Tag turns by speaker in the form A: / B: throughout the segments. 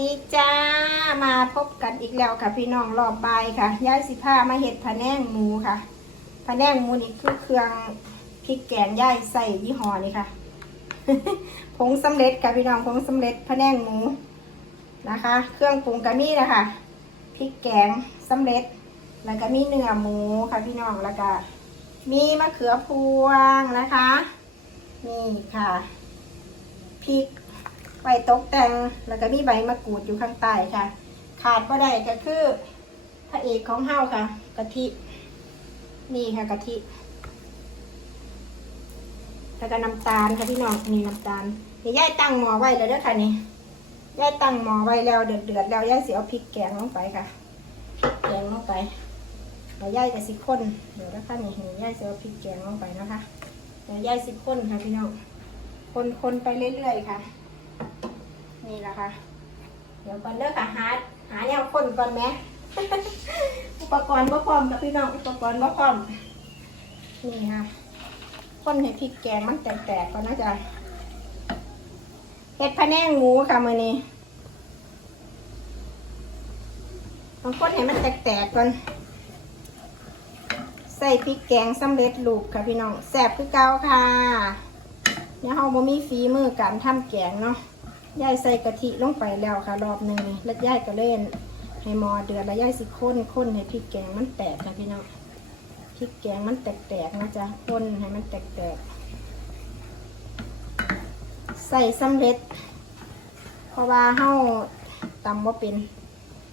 A: ดีจ้า มาพบกันอีกแล้วค่ะพี่น้องรอบบ่ายค่ะย้ายสิผ้ามาเห็ดผะแนงหมูค่ะผะแนงหมูนี่คือเครื่องพริกแกงย่ายใส่ยี่ห้อนี่ค่ะผงสำเร็จค่ะพี่น้องผงสำเร็จผะแนงหมูนะคะ เครื่องปรุงกะมีนะคะพริกแกงสำเร็จ แล้วก็มีเนื้อหมูค่ะพี่น้องแล้วก็มีมะเขือพวงนะคะนี่ค่ะพริก ไว้ตกแต่งแล้วก็มีใบมะกรูดอยู่ข้างใต้ค่ะ ขาดก็ได้ก็คือพระเอกของเฮาค่ะกะทินี่ค่ะกะทิแล้วก็น้ำตาลค่ะพี่น้องนี่น้ำตาลเดี๋ยวย่ายตั้งหม้อไว้แล้วเด้อค่ะนี่ย่ายตั้งหม้อไว้แล้วเดือดเดือดแล้วย่ายเสิเอาพริกแกงลงไปค่ะแกงลงไปเดี๋ยวย่ายจะสิข้นเดี๋ยวนะคะนี่นี่ย่ายจะเอาพริกแกงลงไปนะคะเดี๋ยวย่ายสิข้นค่ะพี่น้องคนคนๆไปเรื่อยๆค่ะ นี่แหละค่ะ เดี๋ยวก่อนเด้อค่ะ หา หาแนวคนก่อนไหมอุปกรณ์บ่พร้อมกับพี่น้องอุปกรณ์บ่พร้อม นี่ค่ะคนให้พริกแกงมันแตกๆก่อนนะจ๊ะเห็ดพะแนงหมูค่ะมือนี้บางคนให้มันแตกๆก่อน ใส่พริกแกงสำเร็จรูปค่ะพี่น้องแซ่บคือเก่าค่ะเนี่ยเฮาบ่มีฝีมือการทำแกงเนาะ ยายใส่กะทิลงไปแล้วค่ะ รอบหนึ่งแล้วยายก็เล่นให้มอเดือดแล้วยายสิข้นข้นให้พริกแกงมันแตกค่ะพี่น้องพริกแกงมันแตกๆนะจ๊ะข้นให้มันแตกๆใส่สำเร็จ เพราะว่าเฮาตำว่าเป็น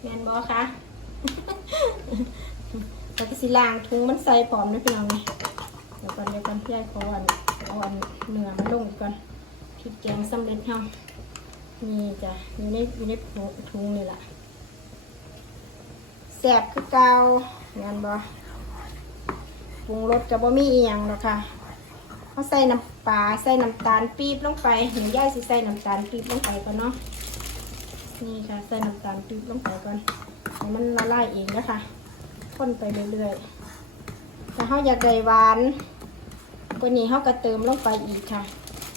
A: แมนบ่คะแล้วก็สิล้างถุงมันใส่พร้อมนะพี่น้องนี่เดี๋ยวก่อนเดี๋ยวก่อนพี่ยายขออันเอาอันเนื้อมาลงกก่อนพริกแกงสำเร็จเฮา นี่จ้ะอยู่ในอยู่ในถุงนี่แหละแสบคือเกางานบ่ปรุงรสกับบ่มีอีหยังหรอกค่ะเขาใส่น้ำปลาใส่น้ำตาลปี๊บลงไปหนูย่ายสิใส่น้ำตาลปี๊บลงไปก่อนเนาะนี่ค่ะใส่น้ำตาลปี๊บลงไปก่อนให้มันละลายเองนะคะคนไปเรื่อยๆแต่เขาอยากได้หวานกว่านี้เขาก็เติมลงไปอีกค่ะ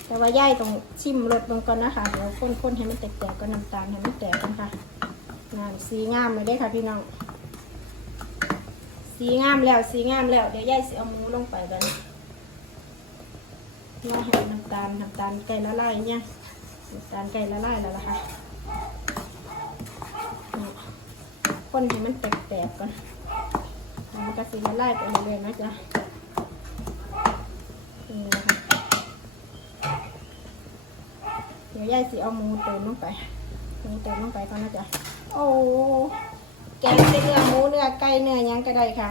A: แต่ว่าย่ายต้องชิมรสลงก่อนนะคะเดี๋ยวข้นๆให้มันแตกๆก็น้ำตาลให้มันแตกกันค่ะงานสีงามเลยได้ค่ะพี่น้อง สีงามแล้วสีงามแล้วเดี๋ยวย่ายสิเอาหมูลงไปกันรอให้น้ำตาลน้ำตาลใกล้ละลายเนี่ยน้ำตาลใกล้ละลายแล้วล่ะค่ะนี่คนให้มันแตกๆก่อนมันก็สีละลายไปเรื่อยๆนะจ๊ะนี่นะคะ เดี๋ยวยายสิเอาหมูเติมลงไปหมูเติมลงไปก่อนนะจ๊ะโอ้แกงเนเนื้อหมูเนื้อไก่เนื้อยังก็ได้ค่ะ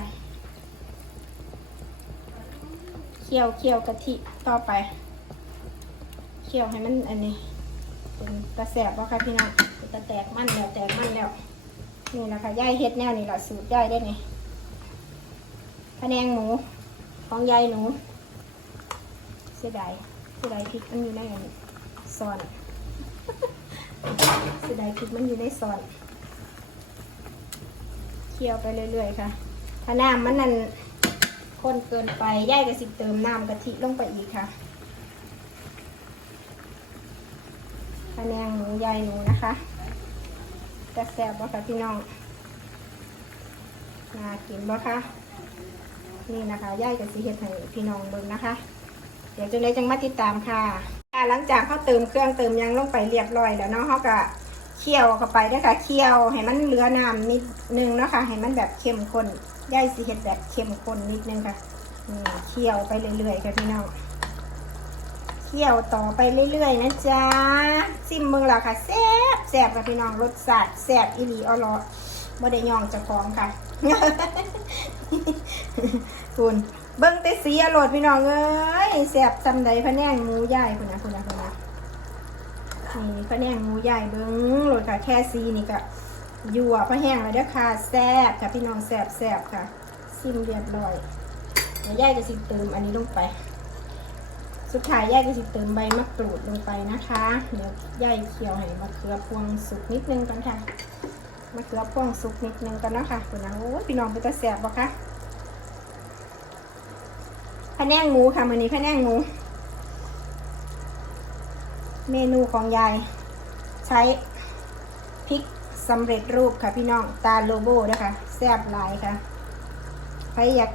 A: เคี่ยวเคี่ยวกะทิต่อไปเคี่ยวให้มันอันนี้เป็นตะแสบแล้วค่ะพี่น้องเป็นตะแตกมันแล้วแตกมันแล้วนี่แหละค่ะยายเฮ็ดแนวนี่แหละสูตรยายได้นี่พะแนงหมูของยายหนูเสียดายเสียดายพริกมันอยู่ในอันนี้ ซอนเสียดายพริกมันอยู่ในซอนเคี่ยวไปเรื่อยๆค่ะ ถ้าน้ำมันนั่นข้นเกินไปย่ายก็สิเติมน้ำกะทิลงไปอีกค่ะพะแนงหมูยายหนูนะคะจะแซ่บบ่คะพี่น้องน่ากินบ่คะนี่นะคะย่ายกับสิเฮ็ดให้พี่น้องเบิ่งนะคะ เดี๋ยวจะเลยจังมาติดตามค่ะ หลังจากเขาเติมเครื่องเติมยังลงไปเรียบร้อยแล้วเนาะเขาก็เคี่ยวเข้าไปด้วยค่ะเคี่ยวให้มันเหลือน้ำนิดนึงเนาะค่ะให้มันแบบเข้มข้นย่ายสิเฮ็ดแบบเข้มข้นนิดนึงค่ะเคี่ยวไปเรื่อยๆค่ะพี่น้องเคี่ยวต่อไปเรื่อยๆนะจ๊ะซิมเมืองละค่ะแซ่บแซ่บค่ะพี่น้องรสชาติแซ่บอีหลีอร่อยบ่ได้ย่องจะของค่ะคุณ เบิ้งแต่สีอร่อยพี่น้องเอ้ยแซ่บจำใดพะแนงหมูย่ายคุณนะคุณนะคุณนะนี่พะแนงหมูย่ายเบิ้งโหลดค่ะแค่สีนี่ก็ยั่วพะแห้งเลยเด้อค่ะแซ่บค่ะพี่น้องแซ่บแซ่บค่ะซิมเรียบร้อยเดี๋ยวย่ายจะสิเติมอันนี้ลงไป สุดท้ายย่ายก็สิเติมใบมะกรูดลงไปนะคะ เดี๋ยวย่ายเคี่ยวให้มะเขือพวงสุกนิดนึงก่อนค่ะมะเขือพวงสุกนิดนึงก่อนเนาะคะคุณนะโอ้ยพี่น้องเป็นตาแซ่บบ่คะ แนงหมูค่ะมือนี้พะแนงหมู เมนูของยาย ใช้พริกสำเร็จรูปค่ะพี่น้องตาโลโบนะคะแซบหลายค่ะใครอยาก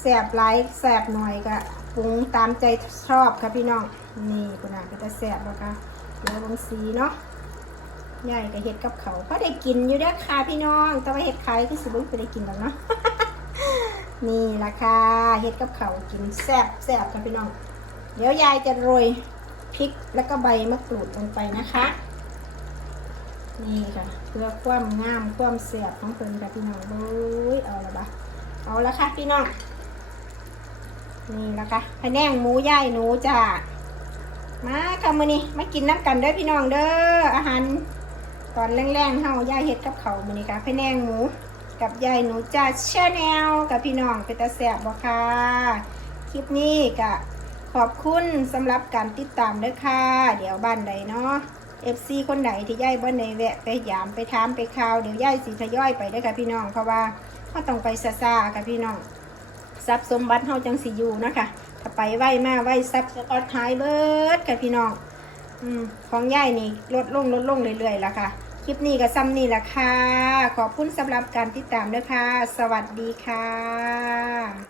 A: แซบหลายแซบหน่อยก็ปรุงตามใจชอบค่ะพี่น้องนี่คุณอาก็จะแซบแล้วค่ะเดี๋ยวลงสีเนาะใหญ่กับเห็ดกับเขาก็ได้กินอยู่ด้อค่ะพี่น้องแต่ว่าเห็ดขายคือสิบุ้ยไปได้กินแล้วเนาะ นี่ละค่ะเห็ดกับเขากินแซ่บแซ่บค่ะพี่น้อง เดี๋ยวยายจะโรยพริกแล้วก็ใบมะกรูดลงไปนะคะ นี่ค่ะเพื่อความงามความเสียบของเพิ่นค่ะพี่น้องโอ้ยเอาละบะเอาละค่ะพี่น้องนี่ละค่ะพะแนงหมูย่ายหนูจ้ามาค่ะมื้อนี้มากินน้ำกันเด้อพี่น้องเด้ออาหารตอนแรงๆเฮาย่ายเฮ็ดกับเขามื้อนี้ค่ะพะแนงหมู กับยายหนูจ้าชาแนลกับพี่น้องเป็นตาแซ่บบ่ค่ะ คลิปนี้ก็ขอบคุณสำหรับการติดตามด้อค่ะ เดี๋ยวบ้านใดเนาะเอฟซีคนไหนที่ย่ายบ่ในแวะไปยามไปถามไปข่าวเดี๋ยวย่ายสีทยอยไปได้อค่ะพี่น้องเพราะว่าเขาต้องไปซาซาค่ะพี่น้องทรัพย์สมบัติเฮาจังสิอยู่นะคะถ้าไปไหวมาไหวทรัพย์สกอตหายเบิร์ดค่ะพี่น้องอืมของย่ายนี่ลดลงลดลงเรื่อยๆแล้วค่ะ คลิปนี้ก็ซ้ำนี่แหละค่ะ ขอบคุณสำหรับการติดตามด้วยค่ะ สวัสดีค่ะ